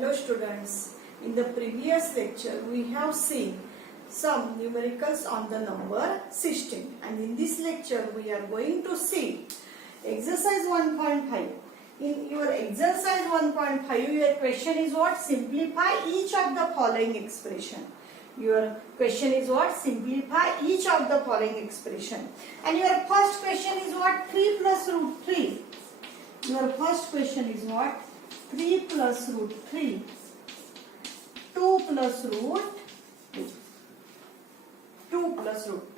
Hello students, in the previous lecture we have seen some numericals on the number system, and in this lecture we are going to see exercise 1.5. In your exercise 1.5 your question is what? Simplify each of the following expression. Your question is what? Simplify each of the following expression. And your first question is what? 3 plus root 3. Your first question is what? 3 plus root 3, 2 plus root 2, 2 plus root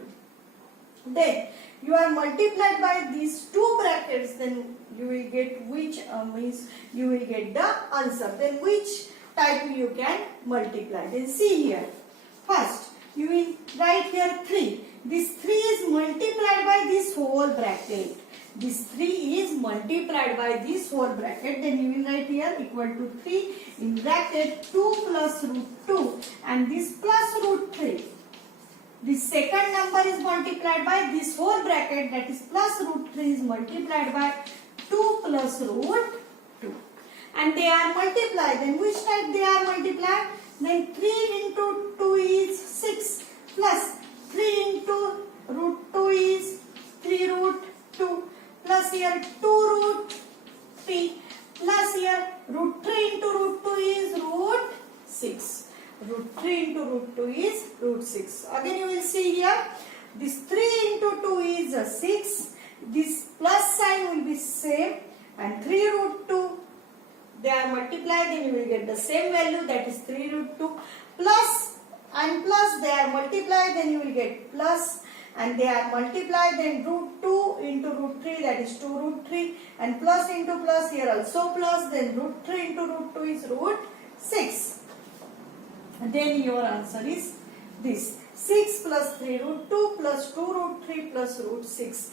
2. Then you are multiplied by these two brackets, then you will get which means you will get the answer. Then which type you can multiply? Then see here. First you will write here 3. This 3 is multiplied by this whole bracket. This 3 is multiplied by this whole bracket. Then you will write here equal to 3 in bracket 2 plus root 2 and this plus root 3. This second number is multiplied by this whole bracket, that is plus root 3 is multiplied by 2 plus root 2. And they are multiplied. Then which type they are multiplied? Then 3 into 2 is 6 plus 3 into root 2 is 3 root 2 plus here 2 root 3 plus here root 3 into root 2 is root 6. Root 3 into root 2 is root 6. Again you will see here this 3 into 2 is 6. This plus sign will be same and 3 root 2 they are multiplied, then you will get the same value, that is 3 root 2 plus and plus they are multiplied, then you will get plus and they are multiplied, then root 2 into root 3, that is 2 root 3 and plus into plus here also plus, then root 3 into root 2 is root 6. And then your answer is this 6 plus 3 root 2 plus 2 root 3 plus root 6.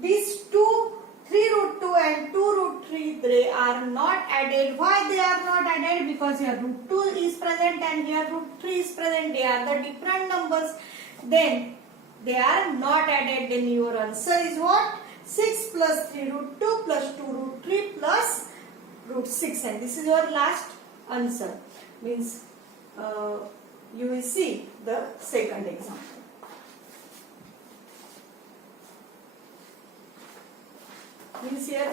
These 3 root 2 and 2 root 3 they are not added. Why they are not added? Because here root 2 is present and here root 3 is present. They are the different numbers. Then they are not added. Then your answer is what? 6 plus 3 root 2 plus 2 root 3 plus root 6. And this is your last answer. Means you will see the second example. Means here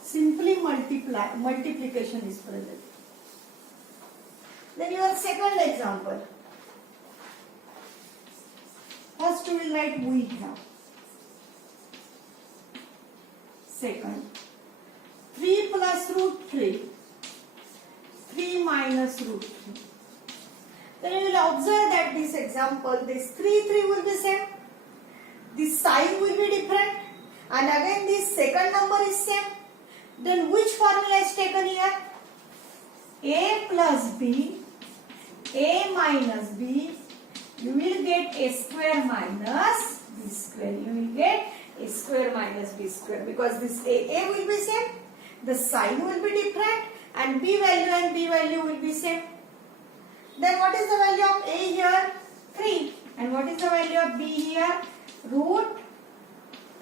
simply multiplication is present. Then your second example. First we will write we have. Second 3 plus root 3, 3 minus root 3. Then you will observe that this example, this 3 will be same, this sign will be different, and again this second number is same. Then which formula is taken here? A plus b, a minus b, you will get a square minus b square. You will get a square minus b square because this a will be same, the sign will be different, and b value will be same. Then what is the value of a here? 3. And what is the value of b here? Root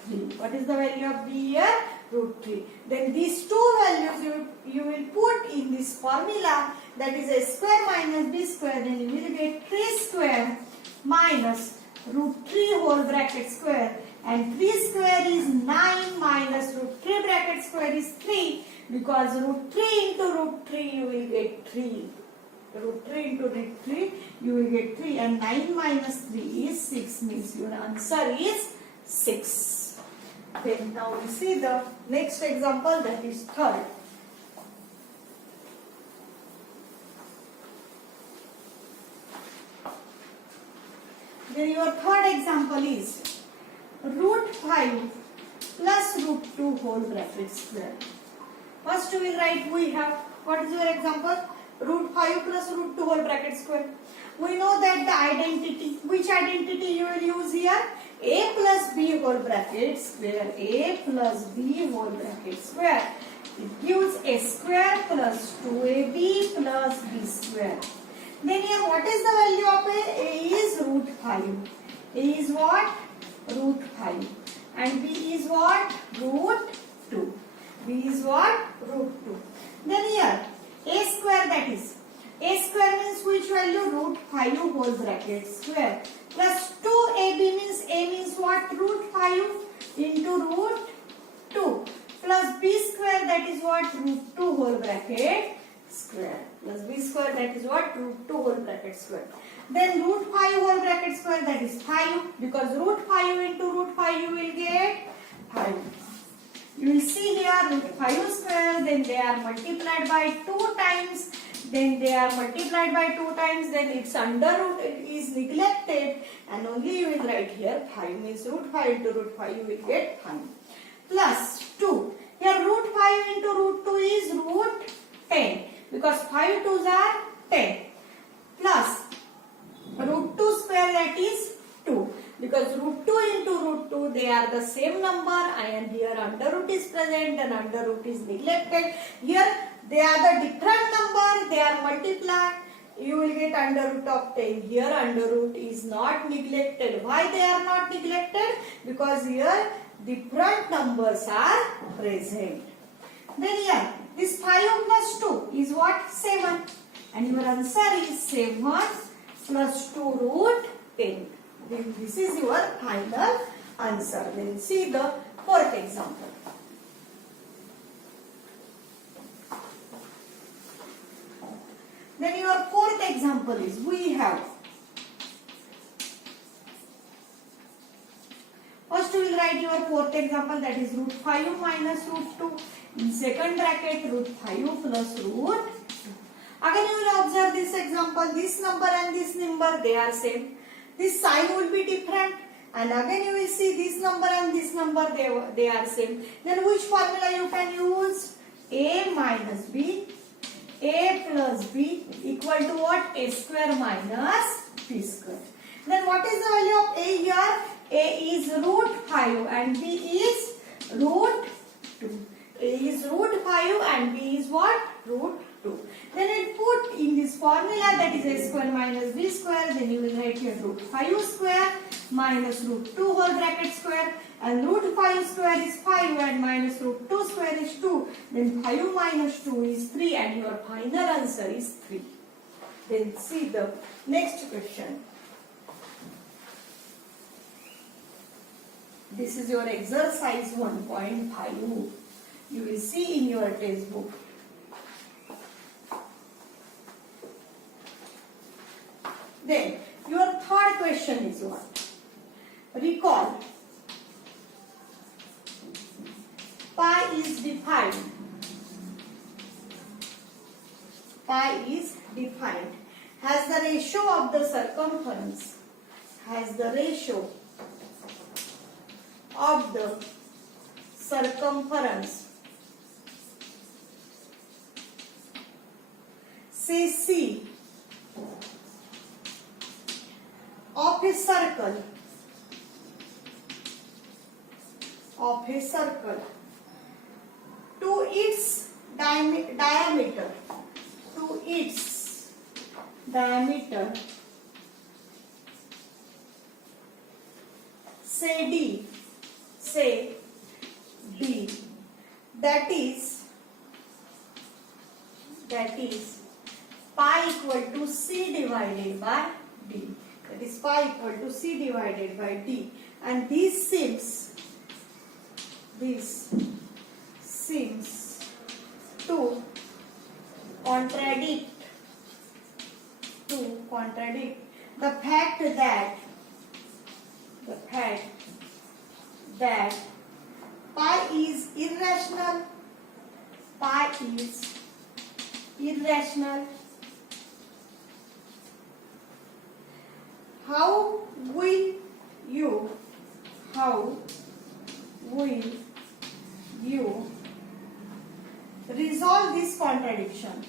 3. What is the value of b here? Root 3. Then these two values you will put in this formula, that is a square minus b square. Then you will get 3 square minus root 3 whole bracket square. And 3 square is 9 minus root 3 bracket square is 3. Because root 3 into root 3 you will get 3. Root 3 into root 3 you will get 3 and 9 minus 3 is 6, means your answer is 6. Then now we see the next example, that is third. Then your third example is root 5 plus root 2 whole bracket square. First we will write we have. What is your example? Root 5 plus root 2 whole bracket square. We know that the identity. Which identity you will use here? A plus b whole bracket square. A plus b whole bracket square. It gives a square plus 2ab plus b square. Then here what is the value of a? A is root 5. A is what? Root 5. And b is what? Root 2. B is what? Root 2. Then here A square, that is A square means which value? Root 5 whole bracket square plus 2AB means A means what? Root 5 into root 2 plus B square, that is what? Root 2 whole bracket square plus B square, that is what? Root 2 whole bracket square. Then root 5 whole bracket square, that is 5, because root 5 into root 5 you will get 5. You will see here root 5 square, then they are multiplied by 2 times, then they are multiplied by 2 times, then its under root is neglected, and only you will write here 5 means root 5 into root 5 you will get 5 plus 2. Here root 5 into root 2 is root 10, because 5 2s are 10 plus root 2 square, that is 2, because root 2 into root 2 they are the same number, and here under root is present and under root is neglected. Here they are the different number, they are multiplied, you will get under root of 10. Here under root is not neglected. Why they are not neglected? Because here different numbers are present. Then here this 5 plus 2 is what? 7, and your answer is 7 plus 2 root 10. Then this is your final answer. Then see the fourth example. Then your fourth example is, we have, first we will write your fourth example, that is root 5 minus root 2. In second bracket root 5 plus root 2. Again you will observe this example, this number and this number they are same. This sign will be different, and again you will see this number and this number they are same. Then which formula you can use? A minus B, A plus B equal to what? A square minus B square. Then what is the value of A here? A is root 5 and B is root 2. A is root 5 and B is what? Root 2. Then it put in this formula, that is A square minus B square. Then you will write here root 5 square minus root 2 whole bracket square, and root 5 square is 5 and minus root 2 square is 2. Then 5 minus 2 is 3, and your final answer is 3. Then see the next question. This is your exercise 1.5. You will see in your textbook. Then your third question is what? Recall. Pi is defined. Pi is defined. Has the ratio of the circumference. Has the ratio of the circumference. Say C of a circle to its diameter say D, that is pi equal to C divided by D. That is pi equal to C divided by D. And this seems to contradict the fact that pi is irrational. How will you resolve this contradiction?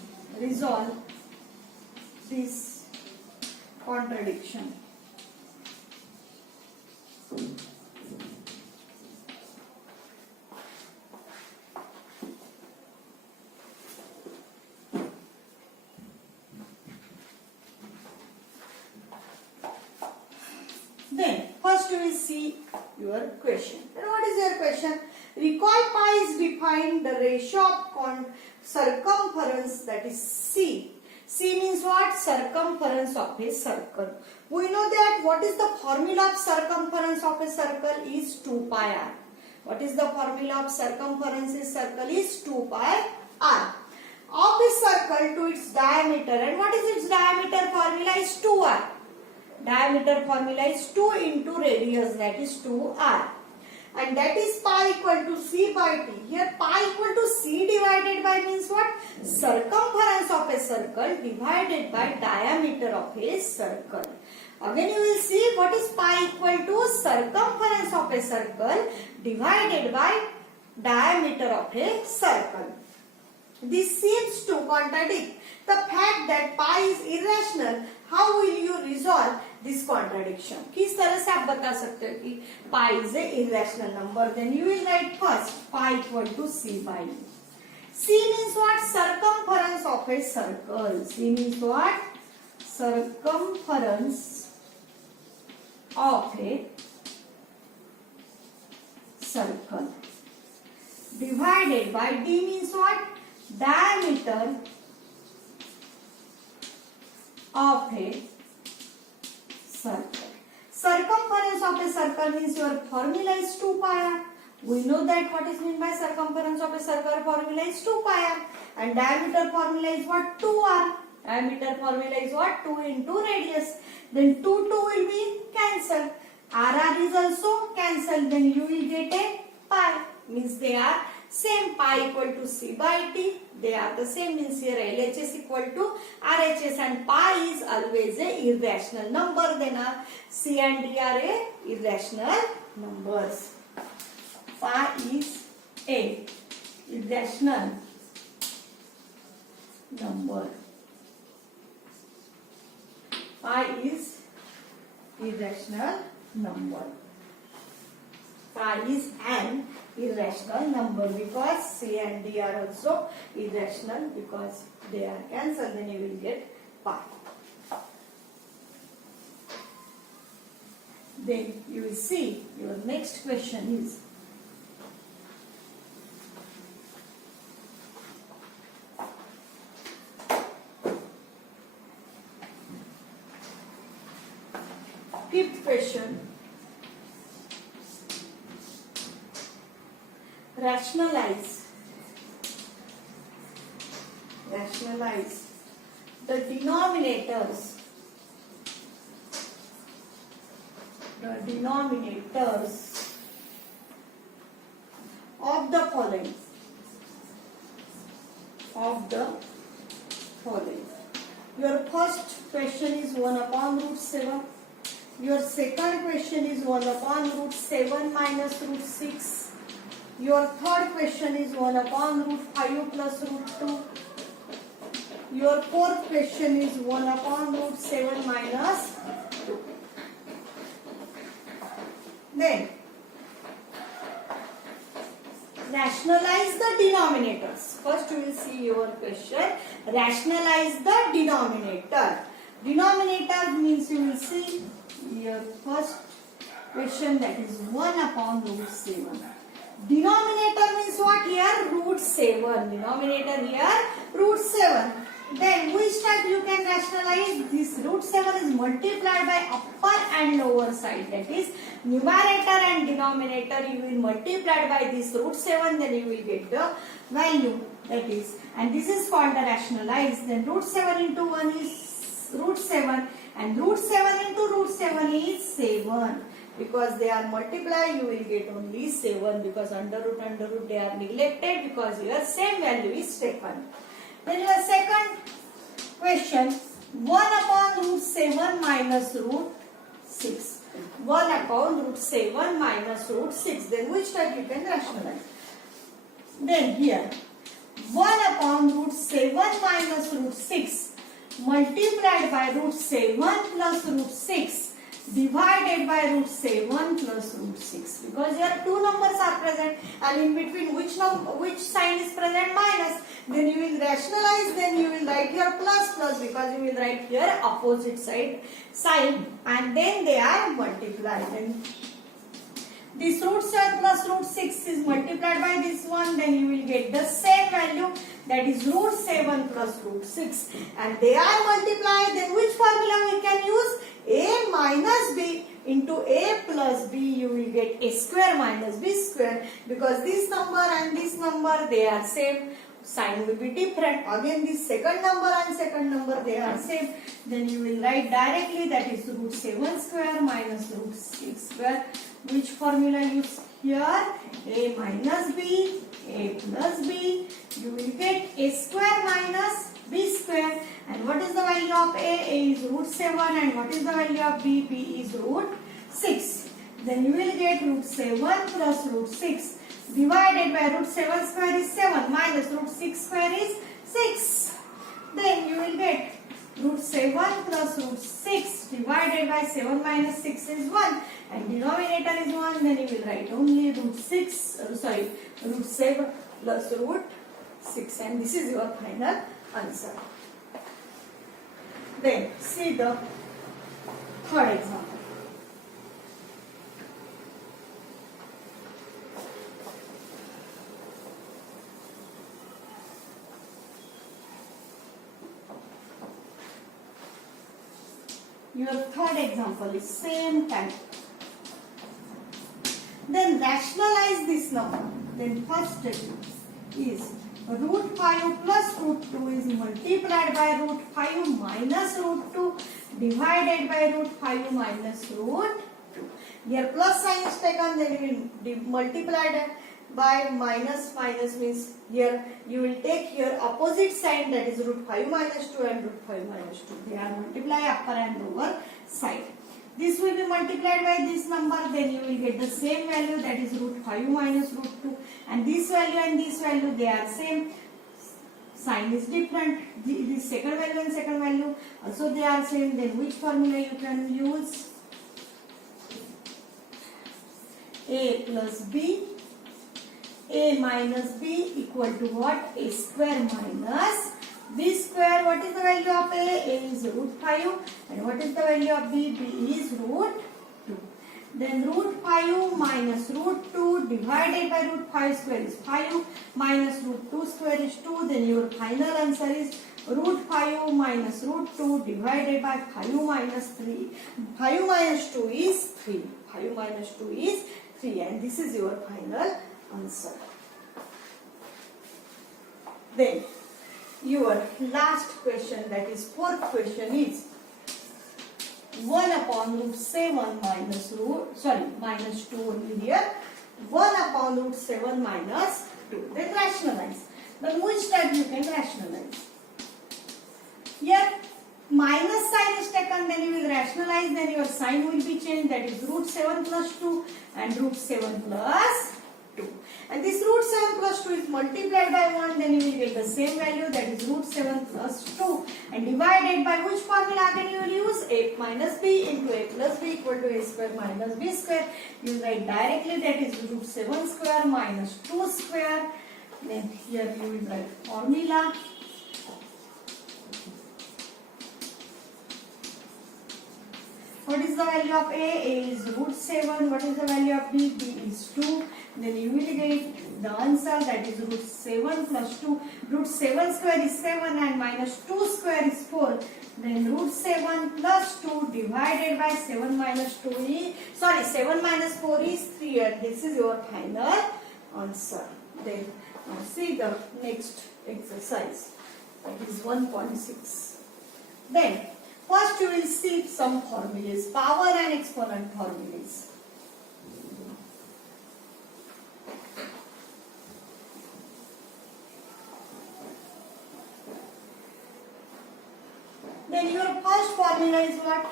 Then first we will see your question. And what is your question? Recall pi is defined the ratio of circumference, that is C. C means what? Circumference of a circle. We know that what is the formula of circumference of a circle is 2 pi r. What is the formula of circumference of a circle is 2 pi r. Of a circle to its diameter, and what is its diameter formula is 2r. Diameter formula is 2 into radius, that is 2r. And that is pi equal to C by T. Here pi equal to C divided by means what? Circumference of a circle divided by diameter of a circle. Again you will see what is pi equal to circumference of a circle divided by diameter of a circle. This seems to contradict the fact that pi is irrational. How will you resolve this contradiction? किस तरह से आप बता सकते हो कि pi is a irrational number? Then you will write first pi equal to C by D. C means what? Circumference of a circle. C means what? Circumference of a circle. Divided by D means what? Diameter of a circle. Circumference of a circle means your formula is 2 pi r. We know that what is meant by circumference of a circle formula is 2 pi r. And diameter formula is what? 2r. Diameter formula is what? 2 into radius. Then 2 will be cancelled. R is also cancelled. Then you will get a pi. Means they are same. Pi equal to C by T. They are the same, means here LHS equal to RHS, and pi is always a irrational number. Then C and D are a irrational numbers. Pi is a irrational number. Pi is irrational number. Pi is an irrational number because C and D are also irrational because they are cancelled. Then you will get pi. Then you will see your next question is fifth question. Rationalize the denominators of the following. Your first question is 1 upon root 7. Your second question is 1 upon root 7 minus root 6. Your third question is 1 upon root 5 plus root 2. Your fourth question is 1 upon root 7 minus 2. Then, rationalize the denominators. First we will see your question. Rationalize the denominator. Denominator means you will see your first question, that is 1 upon root 7. Denominator means what here? Root 7. Denominator here root 7. Then which type you can rationalize? This root 7 is multiplied by upper and lower side. That is numerator and denominator you will multiply by this root 7. Then you will get the value. That is, and this is called the rationalize. Then root 7 into 1 is root 7. And root 7 into root 7 is 7. Because they are multiplied, you will get only 7. Because under root they are neglected because your same value is taken. Then your second question, 1 upon root 7 minus root 6. 1 upon root 7 minus root 6. Then which type you can rationalize? Then here, 1 upon root 7 minus root 6 multiplied by root 7 plus root 6 divided by root 7 plus root 6. Because here two numbers are present and in between which sign is present? Minus. Then you will rationalize, then you will write here plus because you will write here opposite side sign and then they are multiplied. Then This root 7 plus root 6 is multiplied by this one, then you will get the same value, that is root 7 plus root 6, and they are multiplied. Then which formula we can use? A minus b into a plus b, you will get a square minus b square, because this number and this number, they are same, sign will be different. Again this second number and second number, they are same, then you will write directly, that is root 7 square minus root 6 square. Which formula use here? A minus b, a plus b, you will get a square minus b square. And what is the value of a? A is root 7, and what is the value of b? B is root 6. Then you will get root 7 plus root 6 divided by root 7 square is 7 minus root 6 square is 6. Then you will get root 7 plus root 6 divided by 7 minus 6 is 1, and denominator is 1. Then you will write only root 7 plus root 6, and this is your final answer. Then see the third example. Your third example is same type. Then rationalize this number. Then first step is root 5 plus root 2 is multiplied by root 5 minus root 2 divided by root 5 minus root 2. Here plus sign is taken, then you will multiply by minus. Minus means here you will take here opposite sign, that is root 5 minus 2 and root 5 minus 2. They are multiply upper and lower side. This will be multiplied by this number, then you will get the same value, that is root 5 minus root 2, and this value, they are same, sign is different. This second value and second value also they are same. Then which formula you can use? A plus b, a minus b equal to what? A square minus b square. What is the value of a? A is root 5, and what is the value of b? B is root 2. Then root 5 minus root 2 divided by root 5 square is 5 minus root 2 square is 2. Then your final answer is root 5 minus root 2 divided by 5 minus 3. 5 minus 2 is 3. 5 minus 2 is 3, and this is your final answer. Then your last question, that is fourth question, is 1 upon root 7 minus minus 2 only here. 1 upon root 7 minus 2. Then rationalize. Then which type you can rationalize? Here minus sign is taken, then you will rationalize, then your sign will be changed, that is root 7 plus 2 and root 7 plus 2. And this root 7 plus 2 is multiplied by 1, then you will get the same value, that is root 7 plus 2, and divided by which formula again you will use? A minus b into a plus b equal to a square minus b square. You will write directly, that is root 7 square minus 2 square. Then here you will write formula. What is the value of a? A is root 7. What is the value of b? B is 2. Then you will get the answer, that is root 7 plus 2. Root 7 square is 7 and minus 2 square is 4. Then root 7 plus 2 divided by 7 minus 2 is, 7 minus 4 is 3, and this is your final answer. Then now see the next exercise, that is 1.6. Then first you will see some formulas, power and exponent formulas. Then your first formula is what?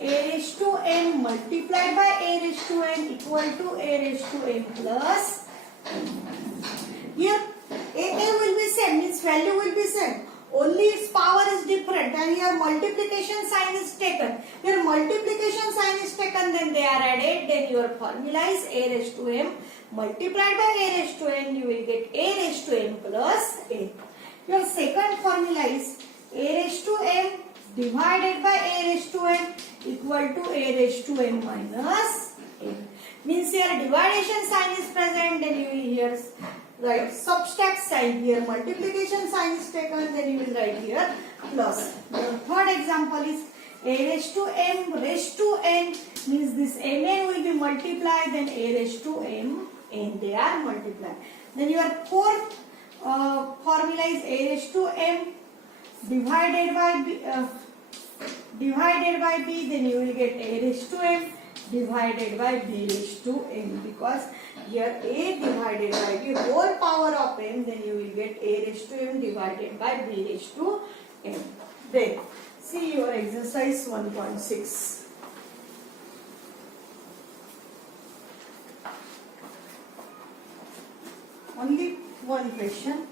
A raised to n multiplied by a raised to n equal to a raised to n plus n. Here a will be same, its value will be same. Only its power is different, and here multiplication sign is taken. Here multiplication sign is taken, then they are added. Then your formula is a raised to m multiplied by a raised to n. You will get a raised to n plus a. Your second formula is a raised to m divided by a raised to n equal to a raised to n minus n. Means here division sign is present, then you will here write subtract sign. Here multiplication sign is taken, then you will write here plus. The third example is a raised to m raised to n, means this mn will be multiplied, then a raised to m n, they are multiplied. Then your fourth formula is a raised to m divided by b, then you will get a raised to m divided by b raised to m, because here a divided by b whole power of m, then you will get a raised to m divided by b raised to m. Then see your exercise 1.6. Only one question.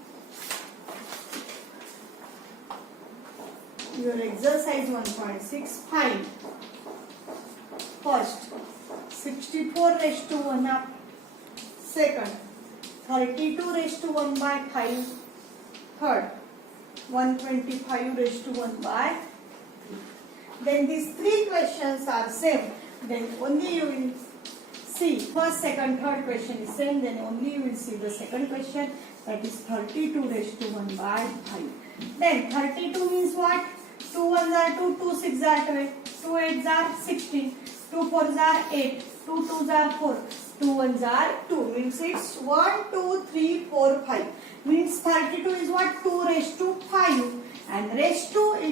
Your exercise 1.6, find first 64 raised to 1 half, second 32 raised to 1 by 5, third 125 raised to 1 by 3. Then these three questions are same, then only you will see first, second, third question is same, then only you will see the second question, that is 32 raised to 1 by 5. Then 32 means what? 2 1s are 2, 2 6s are 12, 2 8s are 16, 2 4s are 8, 2 2s are 4, 2 1s are 2, means it's 1 2 3 4 5, means 32 is what? 2 raised to 5, and raised to it